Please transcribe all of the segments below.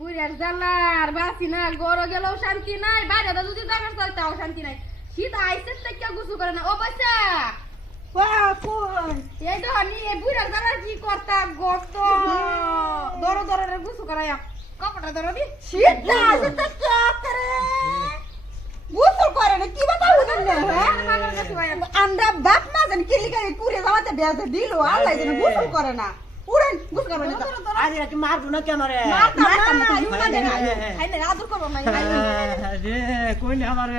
বুড়ার জ্বালার বাসি না গড় গেলেও শান্তি নাই, বাইরে যদি যাবার চাই তাও শান্তি নাই। শীত আইসে থেকে গুছু করে না। ও বাচ্চা এই তো আমি এই বুড়ার জ্বালার কি করতাম গত দর দরের গুছু করাই কপটা ধরো দি শীত না আসে তো কি করে গুছু করে না কি বাতাও না আমরা বাপ মা জান কি লিখে কুড়ে যাওয়াতে বেজে দিল আল্লাহ জানে গুছু করে না উড়েন গুছু করে না আরে কি মারবো না কেন রে মারতাম না ইউনা দেনা খাই না আদর করব না রে কই না আমারে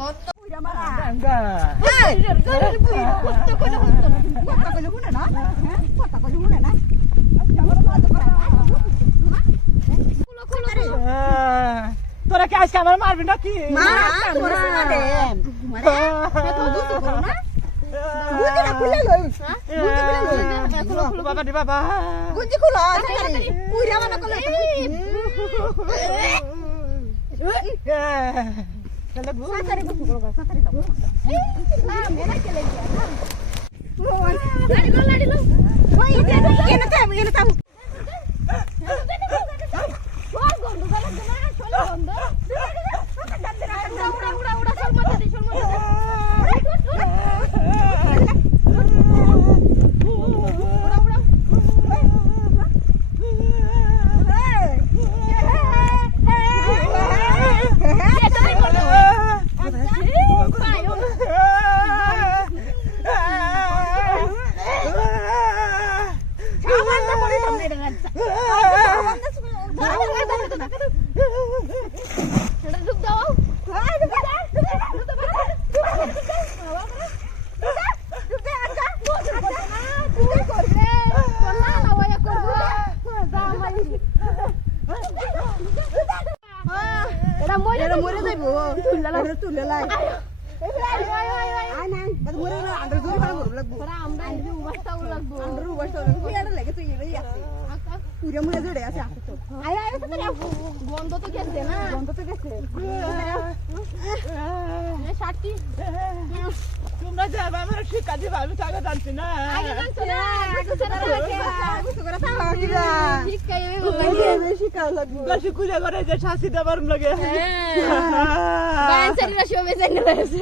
গত পুরা মারা এই গরের বুই কত কইলো হতো না কথা কইলো শুনে না হ্যাঁ কথা কইলো শুনে না আমার আদর করে তোরা কি আজকে আমার মারবি নাকি মারা তোরা না দে মারে তো গুছু করো না গুজি না খুলে লই বাবা দি বাবা গুজি খুলো পুরা মানা কলে সাতারে গুছু করো সাতারে দাও মোনা কেলে দিয়া লাড়ি লো ওই এনে তাম এটা মরে যাইবো তুলে লাই আয় না বাদ মরে না আন্ডার জোর ভালো লাগবো আমরা এই উবাসটাও লাগবো আন্ডার উবাসটা লাগবো এটা লাগে তুই এই আছে পুরো মরে জড়ে আছে তো আয় তো বন্ধ তো গেছে না বন্ধ তো গেছে এই শার্টটি তোমরা যে আমার শিক্ষা দিবা আমি তাকে জানছি না আগে জানছো না আগে সেটা রাখে বুঝতে করে তাও দিলা ঠিক কাই বেশি কাও লাগবো বেশি কুলে করে যে শাসি দেবার লাগে হ্যাঁ বাইন সারি রাশি হবে জানি রয়েছে